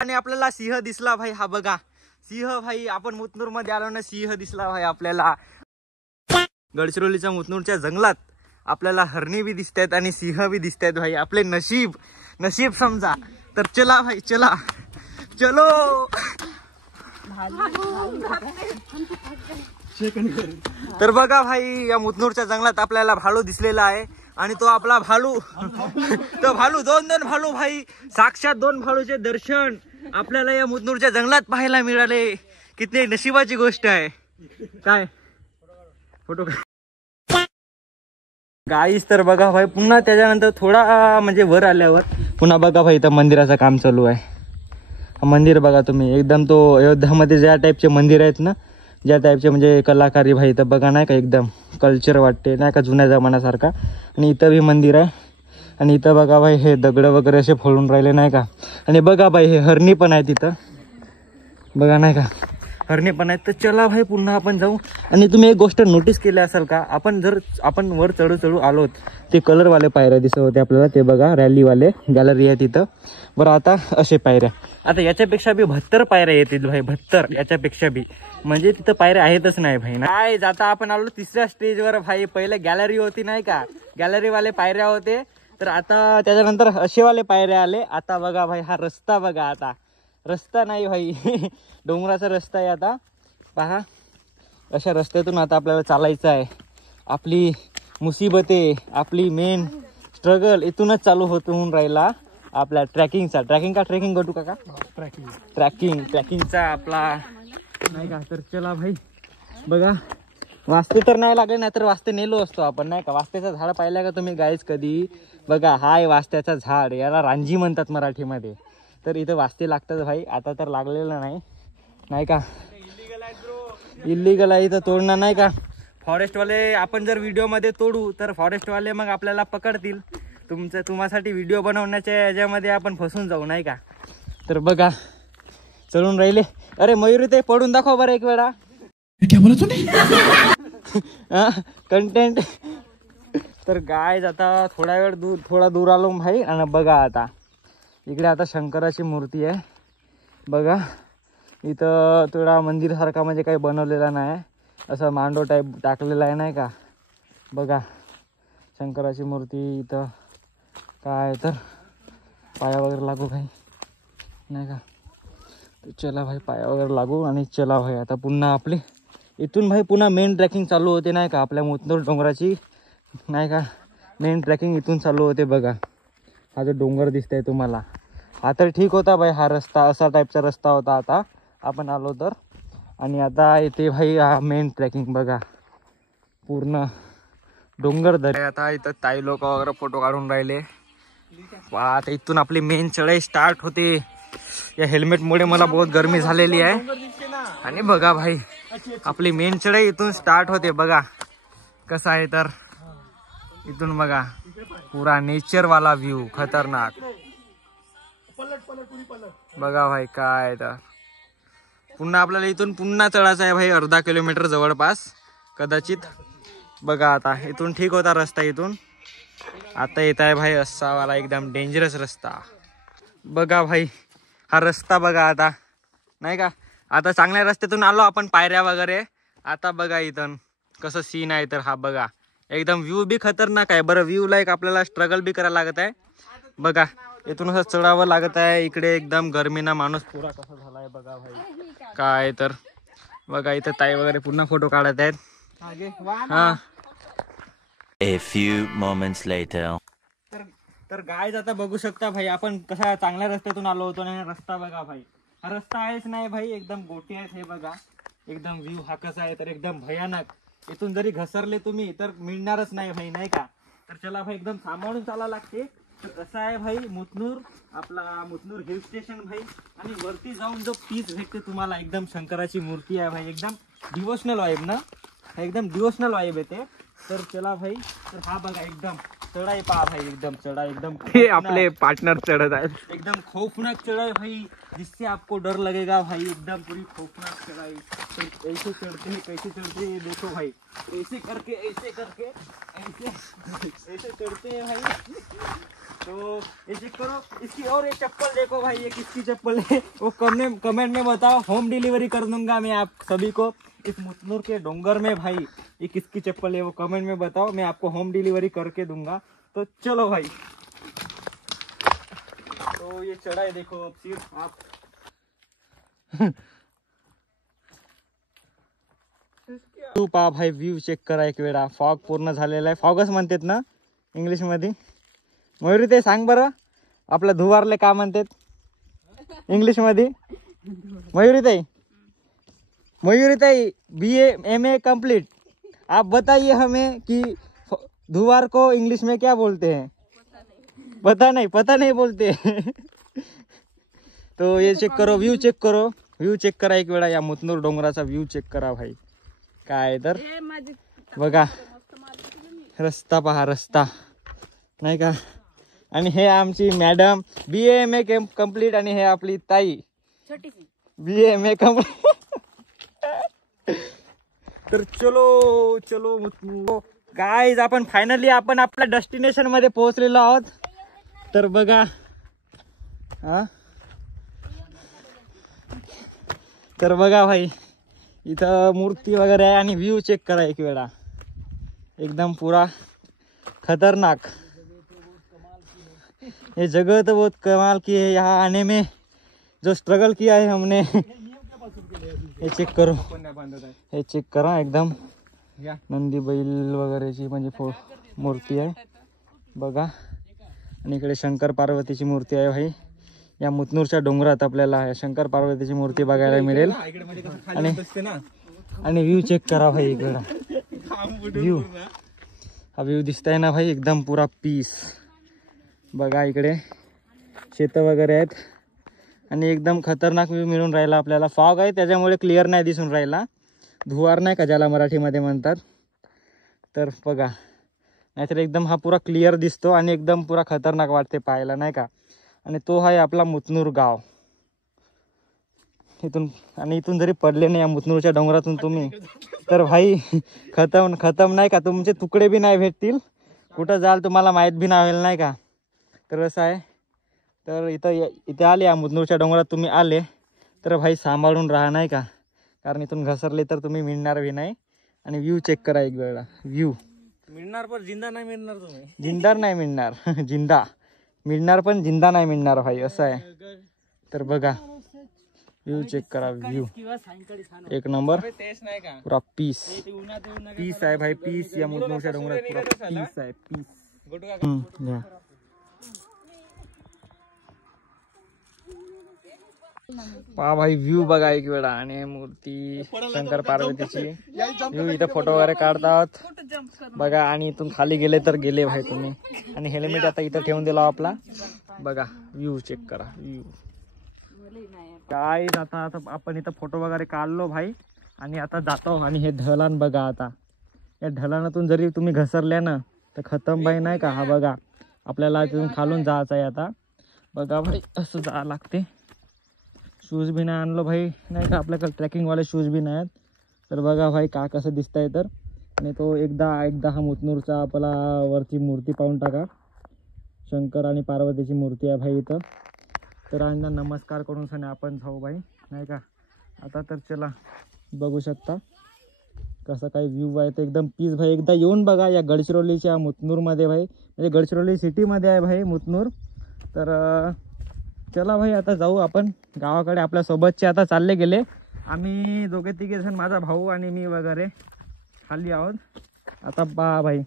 आणि आपल्याला सिंह दिसला भाई, हा बघा सिंह भाई. आपण मुतनूर मध्ये आलो ना, सिंह दिसला भाई आपल्याला. गडचिरोलीच्या मुतनूरच्या जंगलात आपल्याला हरणी बी दिसतायत आणि सिंह बी दिसतायत भाई. आपले नशीब नशीब समजा. तर चला भाई चला चलो. तर बघा भाई या मुतनूरच्या जंगलात आपल्याला भालू दिसलेला आहे आणि तो आपला भालू. तो भालू दोन भालू भाई, साक्षात 2 भालूचे दर्शन आपल्याला या मुतनूरच्या जंगलात पाहायला मिळाले. किती नशिबाची गोष्ट आहे. काय फोटो गाईस. तर बघा भाई पुन्हा त्याच्यानंतर थोडा म्हणजे वर आल्यावर पुन्हा बघा भाई इथं मंदिराचं काम चालू आहे. मंदिर बघा तुम्ही, एकदम तो अयोध्यामध्ये ज्या टाईपचे मंदिर आहेत ना, ज्या टाईपचे म्हणजे कलाकारी भाई, इथं बघा नाही का एकदम कल्चर वाटते नाही का, जुन्या जमान्यासारखा. आणि इथं बी मंदिर आहे. आणि इथं बघा भाई हे दगड वगैरे असे फोडून राहिले नाही का. आणि बघा भाई हे हरणी पण आहे तिथं, बघा नाही का, हरणी पण आहेत. तर चला भाई पुन्हा आपण जाऊ. आणि तुम्ही एक गोष्ट नोटीस केली असेल का, आपण वर चढू आलोत, ते कलरवाले पायऱ्या दिसत होते आपल्याला, ते बघा रॅलीवाले गॅलरी आहे तिथं. बरं आता असे पायऱ्या, आता याच्यापेक्षा बी 72 पायऱ्या येतील भाई, 72 याच्यापेक्षा बी, म्हणजे तिथं पायऱ्या आहेतच नाही भाई. नाही आता आपण आलो 3ऱ्या स्टेजवर भाई. पहिले गॅलरी होती नाही का, गॅलरीवाले पायऱ्या होते. तर आता त्याच्यानंतर असेवाले पायऱ्या आले. आता बघा भाई हा रस्ता बघा, आता रस्ता नाही भाई डोंगराचा रस्ता आहे आता पहा. अशा रस्त्यातून आता आपल्याला चालायचं आहे. आपली मुसीबते, आपली मेन स्ट्रगल इथूनच चालू होऊन राहिला आपल्या ट्रॅकिंगचा. ट्रॅकिंग करू का ट्रॅकिंगचा आपला नाही का. तर चला भाई बघा, वास्ते तर नाही लागले, नाही तर वास्ते नेलो असतो आपण नाही का. वास्त्याचं झाड पाहिलं का तुम्ही गाईज कधी. बघा हाय वास्त्याचं झाड, याला रांजी म्हणतात मराठीमध्ये. तर इथं वास्ते लागतात भाई. आता तर लागलेलं नाही का, इल्लीगल आहे इथं तोडणं नाही का. फॉरेस्टवाले आपण जर व्हिडिओमध्ये तोडू तर फॉरेस्टवाले मग आपल्याला पकडतील. तुम्हासाठी व्हिडिओ बनवण्याच्या याच्यामध्ये आपण फसून जाऊ नाही का. तर बघा चलून राहिले. अरे मयुरी ते पडून दाखव बरं एक वेळा. क्या बोला तूने? कंटेंट. तर गाय आता थोडा दूर आलो भाई. आणि बघा आता इकडे आता शंकराची मूर्ती आहे बघा. इथं थोडा मंदिरसारखा म्हणजे काही बनवलेला नाही, असं मांडो टाईप टाकलेला आहे नाही का. बघा शंकराची मूर्ती इथं. काय तर पाया वगैरे लागू भाई नाही का. तर चला भाई पाया वगैरे लागू. आणि चला भाई आता पुन्हा आपली इथून भाई पुन्हा मेन ट्रॅकिंग चालू होते नाही का. आपल्या मुतनूर डोंगराची नाही का मेन ट्रॅकिंग इथून चालू होते. बघा हा जो डोंगर दिसतंय तुम्हाला, हा तर ठीक होता भाई. हा रस्ता असा टाईपचा रस्ता होता आता आपण आलो तर. आणि आता इथे भाई हा मेन ट्रॅकिंग बघा, पूर्ण डोंगर दरी. आता इथं ताई लोक वगैरे फोटो काढून राहिले. आता इथून आपली मेन चढाई स्टार्ट होते. या हेल्मेटमुळे मला बहुत गरमी झालेली आहे. आणि बघा भाई आपली मेन चढाई इथून स्टार्ट होते. बघा कसं आहे, तर इथून बघा पुरा नेचर वाला व्ह्यू खतरनाक. बघा भाई काय तर पुन्हा आपल्याला इथून पुन्हा चढायचं आहे भाई, अर्धा किलोमीटर जवळपास कदाचित. बघा आता इथून ठीक होता रस्ता इथून. आता येत आहे भाई असा वाला एकदम डेंजरस रस्ता. बघा भाई हा रस्ता बघा आता नाही का. आता चांगल्या रस्त्यातून आलो आपण, पायऱ्या वगैरे. आता बघा इथून कसं सीन आहे. तर हा बघा एकदम व्ह्यू बी खतरनाक आहे. बरं व्ह्यू लाईक आपल्याला स्ट्रगल बी करायला लागत आहे. बघा इथून असं चढावं लागत आहे. इकडे एकदम गरमीना माणूस पुरा कसा झालाय बघा भाई काय. तर बघा इथं ताई वगैरे पुन्हा फोटो काढत आहेत. हा A few moments later. तर गायज आता बघू शकता भाई आपण कसा चांगल्या रस्त्यातून आलो होतो. आणि रस्ता बघा भाई, हा रस्ता आहेच नाही भाई, एकदम गोटी आहेत. हे बघा एकदम व्ह्यू हा कसा आहे, तर एकदम भयानक. इथून जरी घसरले तुम्ही तर मिळणारच नाही भाई नाही का. तर चला भाई एकदम सांभाळून चालायला लागते. तर कसं आहे भाई मुतनूर, आपला मुतनूर हिल स्टेशन भाई. आणि वरती जाऊन जो पीस भेटते तुम्हाला, एकदम शंकराची मूर्ती आहे भाई, एकदम डिवोशनल वाईब ना, एकदम डिवोशनल वाईब येते. तर चला भाई, तर हा बघा एकदम चढाई पहा भाई, एकदम चढाई एकदम आपले पार्टनर चढ़त है, एकदम खौफनाक चढ़ाई भाई, जिससे आपको डर लगेगा भाई, एकदम पूरी खौफनाक चढ़ाई। तो ऐसे चढ़ते हैं, कैसे चढ़ते हैं देखो भाई, ऐसे करके ऐसे चढ़ते हैं भाई। तो ये चेक करो इसकी, और ये चप्पल देखो भाई, ये किसकी चप्पल है वो कमेंट में बताओ, होम डिलीवरी कर दूंगा मैं आप सभी को। इस मुतनूर के डोंगर में भाई ये किसकी चप्पल है वो कमेंट में बताओ, मैं आपको होम डिलीवरी करके दूंगा। तो चलो भाई, तो ये चढ़ाई देखो अब सिर्फ आप तू पहा भाई, व्ह्यू चेक करा एक वेळा। फॉग पूर्ण झालेला आहे, फॉगच म्हणतात ना इंग्लिश मध्ये। मयुरी ते सांग बरं आपल्या धुवारले का म्हणतात इंग्लिश मध्ये? मयुरी ताई BA MA कंप्लीट, आप बताइए हमें कि धुवार को इंग्लिश में क्या बोलते हैं? पता नहीं बोलते तो ये चेक करो, व्ह्यू चेक करा एक वेळा, या मुतनूर डोंगराचा व्ह्यू चेक करा भाई। काय तर बघा, रस्ता पहा, रस्ता नाही का। आणि हे आमची मॅडम BA MA कंप्लीट, आणि हे आपली ताई BA MA कंप्लीट तर चलो गाईज, आपण फायनली आपण आपल्या डेस्टिनेशन मध्ये पोहोचलेलो आहोत। तर बघा तर बघा भाई, इथं मूर्ती वगैरे आहे, आणि व्ह्यू चेक करा एक वेळा, एकदम पूरा खतरनाक। ये जगह तो बहुत कमाल की है, यहाँ आने में जो स्ट्रगल किया है हमने हे चेक करो, हे चेक करा, एकदम नंदी बैल वगैरेची म्हणजे मूर्ती आहे बघा। आणि इकडे शंकर पार्वतीची मूर्ती आहे भाई। या मुतनूरच्या डोंगरात आपल्याला शंकर पार्वतीची मूर्ती बघायला मिळेल। आणि व्ह्यू चेक करा भाई इकडं, व्ह्यू हा व्ह्यू दिसताय ना भाई, एकदम पुरा पीस बघा। इकडे शेत वगैरे आहेत, आणि एकदम खतरनाक व्ह्यू मिळून राहिला आपल्याला। फॉग आहे त्याच्यामुळे क्लिअर नाही दिसून राहिला, धुवार नाही का ज्याला मराठीमध्ये म्हणतात, तर बघा, नाहीतर एकदम हा पुरा क्लिअर दिसतो आणि एकदम पुरा खतरनाक वाटते पाहायला नाही का। आणि तो आहे आपला मुतनूर गाव। इथून जरी पडले नाही या मुतनूरच्या डोंगरातून तुम्ही, तर भाई खतम नाही का, तुमचे तुकडे बी नाही भेटतील, कुठं जाल तुम्हाला माहीत बी नाही होईल नाही का। तर असं आहे, तर इथे आले या मुतनूरच्या डोंगरात तुम्ही आले तर भाई सांभाळून राहा नाही का, कारण इथून घसरले तर तुम्ही मिळणार बी नाही। आणि व्ह्यू चेक करा एक वेळा, व्ह्यू मिळणार पण जिंदा नाही मिळणार, तुम्ही जिंदार नाही मिळणार जिंदा मिळणार पण जिंदा नाही मिळणार भाई, असं आहे। तर बघा व्ह्यू चेक करा, व्ह्यू एक नंबर, पुरा पीस आहे भाई, पीस या मुतनूरच्या डोंगरात पुरा पीस आहे, पीस। पहा भाई व्ह्यू बघा एक वेळा, आणि मूर्ती शंकर पार्वतीची व्ह्यू, इथं फोटो वगैरे काढतात बघा। आणि इथून खाली गेले तर गेले भाई तुम्ही, आणि हेल्मेट आता इथं ठेवून दिला आपला बघा। व्ह्यू चेक करा, व्ह्यू काय। आता आपण इथं फोटो वगैरे काढलो भाई, आणि आता जातो। आणि हे ढलान बघा, आता या ढलानातून जरी तुम्ही घसरल्या ना तर खतम भाई नाही का। हा बघा, आपल्याला तिथून खालून जायचं आहे आता बघा भाई, असं जा लागते। शूज भी नाही आणलो भाई नाही का, आपल्याकडे ट्रॅकिंगवाले शूज भी नाही आहेत। तर बघा भाई का कसं दिसतंय तर, आणि तो एकदा हा मुतनूरचा आपला वरची मूर्ती पाहून टाका, शंकर आणि पार्वतीची मूर्ती आहे भाई इथं। तर यांना नमस्कार करून सने आपण जाऊ भाई नाही का आता। तर चला बघू शकता कसं काही व्ह्यू आहे, तर एकदम पीस भाई। एकदा येऊन बघा या गडचिरोलीच्या मुतनूरमध्ये भाई, म्हणजे गडचिरोली सिटीमध्ये आहे भाई मुतनूर। तर चला भाई आता जाऊ आपण गावाकडे, आपल्या सोबतचे आता चालले गेले, आम्ही दोघे तिघे जण, माझा भाऊ आणि मी वगैरे खाली आहोत आता। बा भाई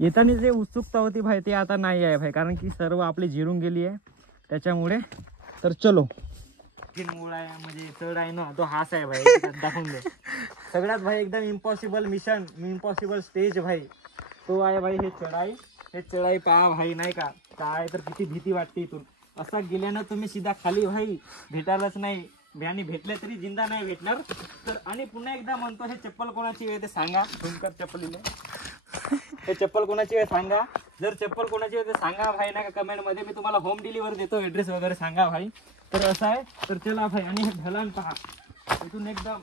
येताना जे उत्सुकता होती भाई ते आता नाही आहे भाई, कारण की सर्व आपली जिरून गेली आहे त्याच्यामुळे। तर चलो, म्हणजे चढ आहे ना तो हाच आहे भाई, दाखवून दे सगळ्यात भाई एकदम इम्पॉसिबल मिशन, इम्पॉसिबल स्टेज भाई तो आहे भाई। हे चढाई पहा भाई नाही का, काय तर किती भीती वाटते इथून। असा गेल्यानं तुम्ही सीधा खाली भाई भेटायलाच नाही, आणि भेटले तरी जिंदा नाही भेटणार। तर आणि पुन्हा एकदा म्हणतो, हे चप्पल कोणाची आहे ते सांगा, तुमकर चप्पलीले हे चप्पल कोणाची आहे सांगा, जर चप्पल कोणाची आहे ते सांगा भाई नाही का कमेंट मध्ये, मी तुम्हाला होम डिलिव्हरी देतो, ॲड्रेस वगैरे सांगा भाई। तर असं आहे, तर चला भाई। आणि हे ढलान पहा, इथून एकदम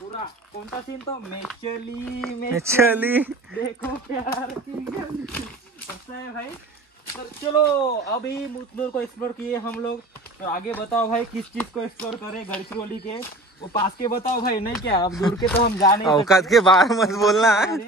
पुरा कोणता सीन तो, मेचली देखो प्यार की गली, असं आहे भाई। तो चलो अभी मुतनूर को एक्सप्लोर किए हम लोग, तो आगे बताओ भाई किस चीज को एक्सप्लोर करें गढ़चिरौली के, वो पास के बताओ भाई, नहीं क्या अब दूर के तो हम जा नहीं औकात सकते। के बाहर मत बोलना है,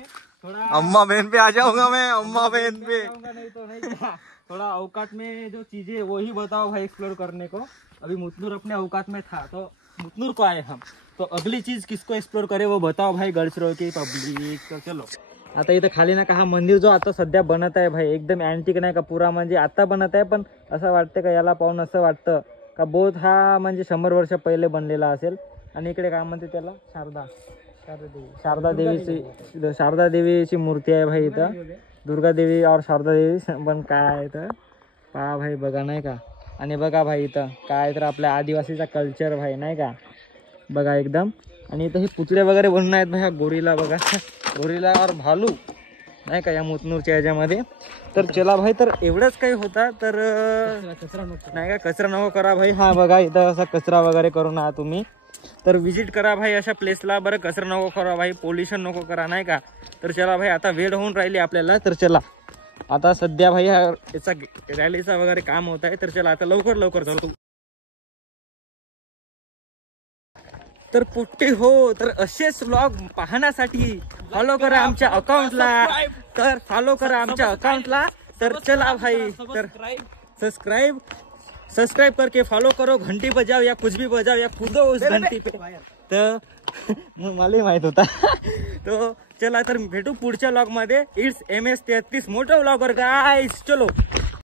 थोड़ा अम्मा बहन पे आ जाऊंगा मैं, अम्मा बहन पे। जाऊंगा नहीं तो नहीं क्या, थोड़ा औकात में जो चीजें वो ही बताओ भाई एक्सप्लोर करने को। अभी मुतनूर अपने औकात में था तो मुतनूर को आए हम, तो अगली चीज किसको एक्सप्लोर करे वो बताओ भाई गढ़चिरौली की पब्लिक। तो चलो आता इथं खाली ना का हा मंदिर जो आता सध्या बनत आहे भाई, एकदम अँटिक नाही का पुरा, म्हणजे आता बनत आहे, पण असं वाटतं का याला पाहून असं वाटतं का बोध हा म्हणजे 100 वर्ष पहिले बनलेला असेल। आणि इकडे काय म्हणते त्याला शारदा देवीची मूर्ती आहे भाई इथं, दुर्गा देवी और शारदा देवी पण काय इथं पहा भाई बघा नाही का। आणि बघा भाई इथं काय तर आपल्या आदिवासीचा कल्चर भाई नाही का, बघा एकदम। आणि इथं हे पुतळे वगैरे बनवून आहेत भाई, गोरीला बघा, गोरीला और भालू नाही का या मुतनूरच्या याच्यामध्ये। तर चला भाई, तर एवढंच काही होता तर नाही का, कचरा नको करा भाई। हा बघा इथं असा कचरा वगैरे करू नका तुम्ही, तर विजिट करा भाई अशा प्लेसला, बरं कचरा नको करा भाई, पोल्युशन नको करा नाही का। तर चला भाई आता वेळ होऊन राहिली आपल्याला, तर चला आता सध्या भाई हा याचा रॅलीचा वगैरे काम होत आहे, तर चला आता लवकर लवकर जाऊ। तर पुट्टे हो, तर असेच व्लॉग पाहण्यासाठी फॉलो करा आमच्या अकाउंटला, तर फॉलो करा आमच्या अकाउंटला। तर चला भाई, तर सब्सक्राइब करके फॉलो करो, घंटी बजाओ या कुछ भी बजाओ या कूदो उस घंटी पे। तर मला माहित होता। तो चला तर भेटू पुढच्या व्लॉग मध्ये। इट्स MS 33 मोठं व्लॉगर गाइस, चलो।